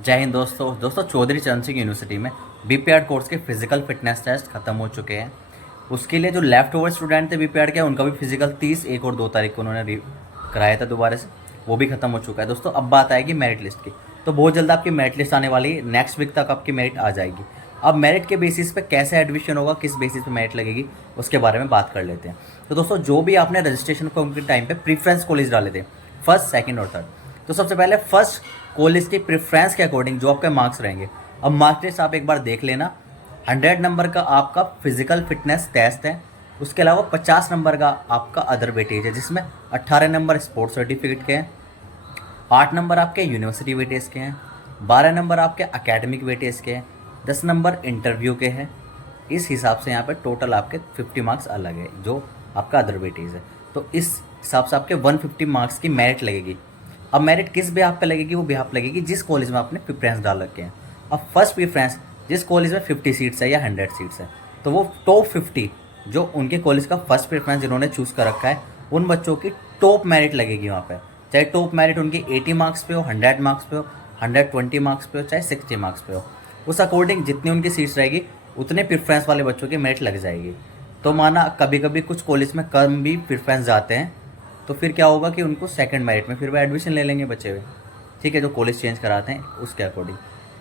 जय हिंद दोस्तों चौधरी चरण सिंह यूनिवर्सिटी में बीपीएड कोर्स के फिजिकल फिटनेस टेस्ट खत्म हो चुके हैं। उसके लिए जो लेफ्ट ओवर स्टूडेंट थे बीपीएड के, उनका भी फिजिकल 30, 1 और 2 तारीख को उन्होंने कराया था दोबारा से, वो भी खत्म हो चुका है। दोस्तों अब बात आएगी मेरिट लिस्ट की। तो बहुत जल्द आपकी मेरिट लिस्ट आने वाली है, नेक्स्ट वीक तक आपकी मेरिट आ जाएगी। अब मेरिट के बेसिस पे कैसे एडमिशन होगा, किस बेसिस पे मेरिट लगेगी, उसके बारे में बात कर लेते हैं। तो दोस्तों जो भी आपने रजिस्ट्रेशन फॉर्म के टाइम पे प्रीफ्रेंस कॉलेज डाले थे, फर्स्ट, सेकंड और थर्ड, तो सबसे पहले फर्स्ट कॉलेज की प्रेफरेंस के अकॉर्डिंग जो आपके मार्क्स रहेंगे, अब मार्क्स लिस्ट आप एक बार देख लेना। 100 नंबर का आपका फिजिकल फिटनेस टेस्ट है, उसके अलावा 50 नंबर का आपका अदर वेटेज है, जिसमें 18 नंबर स्पोर्ट्स सर्टिफिकेट के हैं, 8 नंबर आपके यूनिवर्सिटी वेटेज के हैं, 12 नंबर आपके अकेडमिक वेटेज के हैं, 10 नंबर इंटरव्यू के हैं। इस हिसाब से यहाँ पे टोटल आपके 50 मार्क्स अलग है जो आपका अदर वेटेज है। तो इस हिसाब से आपके 150 मार्क्स की मेरिट लगेगी। अब मेरिट किस बिहाफ पे लगेगी, वो बिहाफ लगेगी जिस कॉलेज में आपने प्रेफरेंस डाल रखे हैं। अब फर्स्ट प्रेफरेंस जिस कॉलेज में 50 सीट्स है या 100 सीट्स है, तो वो टॉप 50 जो उनके कॉलेज का फर्स्ट प्रेफरेंस जिन्होंने चूज़ कर रखा है, उन बच्चों की टॉप मेरिट लगेगी वहाँ पे। चाहे टॉप मेरिट उनकी 80 मार्क्स पे हो, 100 मार्क्स पे हो, 120 मार्क्स पे हो, चाहे 60 मार्क्स पे हो, उस अकॉर्डिंग जितनी उनकी सीट्स रहेगी उतने प्रेफरेंस वाले बच्चों की मेरिट लग जाएगी। तो माना कभी कभी कुछ कॉलेज में कम भी प्रेफरेंस जाते हैं, तो फिर क्या होगा कि उनको सेकंड मेरिट में फिर वो एडमिशन ले लेंगे बच्चे हुए, ठीक है, जो कॉलेज चेंज कराते हैं उसके अकॉर्डिंग।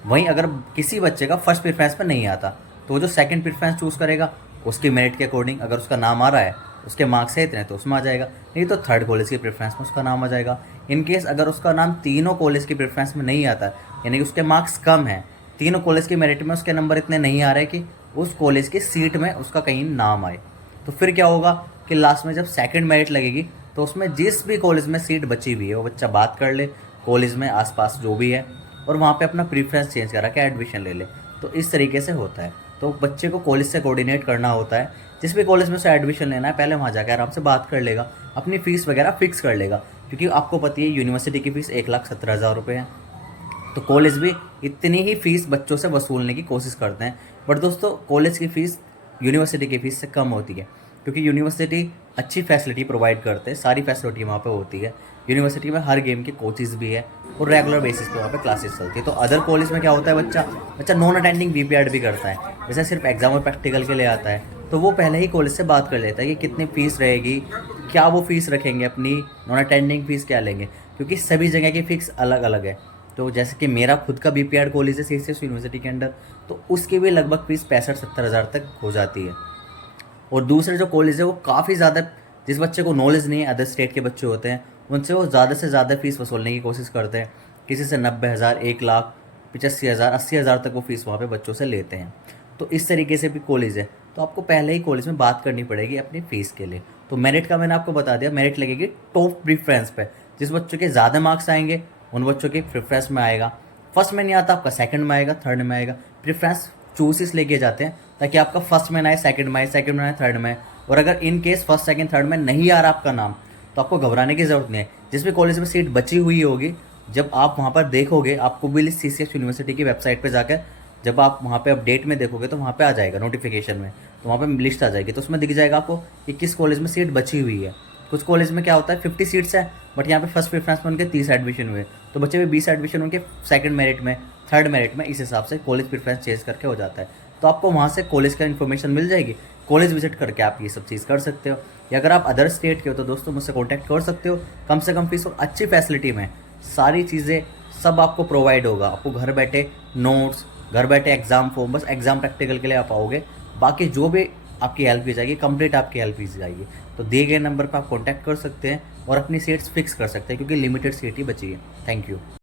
वहीं अगर किसी बच्चे का फर्स्ट प्रेफरेंस पर नहीं आता, तो वो जो सेकंड प्रेफरेंस चूज़ करेगा उसकी मेरिट के अकॉर्डिंग, अगर उसका नाम आ रहा है, उसके मार्क्स है इतने, तो उसमें आ जाएगा। नहीं तो थर्ड कॉलेज की प्रेफरेंस में उसका नाम आ जाएगा। इन केस अगर उसका नाम तीनों कॉलेज की प्रेफरेंस में नहीं आता, यानी कि उसके मार्क्स कम हैं, तीनों कॉलेज की मेरिट में उसके नंबर इतने नहीं आ रहे कि उस कॉलेज की सीट में उसका कहीं नाम आए, तो फिर क्या होगा कि लास्ट में जब सेकंड मेरिट लगेगी, तो उसमें जिस भी कॉलेज में सीट बची हुई है वो बच्चा बात कर ले कॉलेज में आसपास जो भी है, और वहाँ पे अपना प्रीफरेंस चेंज करा के एडमिशन ले ले। तो इस तरीके से होता है। तो बच्चे को कॉलेज से कोऑर्डिनेट करना होता है, जिस भी कॉलेज में से एडमिशन लेना है पहले वहाँ जाकर आराम से बात कर लेगा, अपनी फ़ीस वगैरह फिक्स कर लेगा, क्योंकि आपको पता है यूनिवर्सिटी की फ़ीस 1,17,000 रुपये है। तो कॉलेज भी इतनी ही फ़ीस बच्चों से वसूलने की कोशिश करते हैं। बट दोस्तों कॉलेज की फ़ीस यूनिवर्सिटी की फ़ीस से कम होती है, क्योंकि यूनिवर्सिटी अच्छी फैसिलिटी प्रोवाइड करते हैं, सारी फैसिलिटी वहाँ पे होती है। यूनिवर्सिटी में हर गेम की कोचेज़ भी है और रेगुलर बेसिस पे वहाँ पे क्लासेस चलती है। तो अदर कॉलेज में क्या होता है, बच्चा बच्चा नॉन अटेंडिंग बीपीएड भी करता है, जैसे सिर्फ एग्जाम और प्रैक्टिकल के लिए आता है, तो वो पहले ही कॉलेज से बात कर लेता है कि कितनी फ़ीस रहेगी, क्या वो फ़ीस रखेंगे, अपनी नॉन अटेंडिंग फ़ीस क्या लेंगे, क्योंकि सभी जगह की फ़ीस अलग अलग है। तो जैसे कि मेरा खुद का बीपीएड कॉलेज है सीसीएस यूनिवर्सिटी के अंडर, तो उसकी भी लगभग फ़ीस 65-70 हज़ार तक हो जाती है। और दूसरे जो कॉलेज है वो काफ़ी ज़्यादा, जिस बच्चे को नॉलेज नहीं है, अदर स्टेट के बच्चे होते हैं, उनसे वो ज़्यादा से ज़्यादा फ़ीस वसूलने की कोशिश करते हैं। किसी से 90,000, 1,00,000, 85,000, 80,000 तक वो फ़ीस वहाँ पे बच्चों से लेते हैं। तो इस तरीके से भी कॉलेज है, तो आपको पहले ही कॉलेज में बात करनी पड़ेगी अपनी फ़ीस के लिए। तो मेरिट का मैंने आपको बता दिया, मेरिट लगेगी टॉप प्रेफरेंस पे, जिस बच्चों के ज़्यादा मार्क्स आएंगे उन बच्चों के प्रेफरेंस में आएगा। फर्स्ट में नहीं आता आपका, सेकंड में आएगा, थर्ड में आएगा। प्रेफरेंस चूसेस लेके जाते हैं ताकि आपका फर्स्ट में ना आए, सेकंड में आए, सेकंड में आए, थर्ड में आए। और अगर in case first, second, third में नहीं आ रहा आपका नाम, तो आपको घबराने की ज़रूरत नहीं है। जिस भी कॉलेज में सीट बची हुई होगी, जब आप वहाँ पर देखोगे, आपको भी सीसीएस यूनिवर्सिटी की वेबसाइट पर जाकर जब आप वहाँ पे अपडेट में देखोगे, तो वहाँ पे आ जाएगा नोटिफिकेशन में, तो वहाँ पे लिस्ट आ जाएगी, तो उसमें दिख जाएगा आपको कि किस कॉलेज में सीट बची हुई है। कुछ कॉलेज में क्या होता है 50 सीट्स है, बट यहाँ पे फर्स्ट प्रेफरेंस में उनके 30 एडमिशन हुए, तो बच्चे भी 20 एडमिशन उनके सेकंड मेरिट में, थर्ड मेरिट में, इस हिसाब से कॉलेज प्रेफरेंस चेंज करके हो जाता है। तो आपको वहाँ से कॉलेज का इन्फॉर्मेशन मिल जाएगी, कॉलेज विजिट करके आप ये सब चीज़ कर सकते हो। या अगर आप अदर स्टेट के हो तो दोस्तों मुझसे कॉन्टैक्ट कर सकते हो, कम से कम फीस और अच्छी फैसिलिटी में सारी चीज़ें सब आपको प्रोवाइड होगा। आपको घर बैठे नोट्स, घर बैठे एग्जाम फॉर्म, बस एग्जाम प्रैक्टिकल के लिए आप आओगे, बाकी जो भी आपकी हेल्प की जाएगी कंप्लीट आपकी हेल्प की जाएगी। तो दिए गए नंबर पर आप कॉन्टैक्ट कर सकते हैं और अपनी सीट्स फिक्स कर सकते हैं, क्योंकि लिमिटेड सीट ही बची है। Thank you.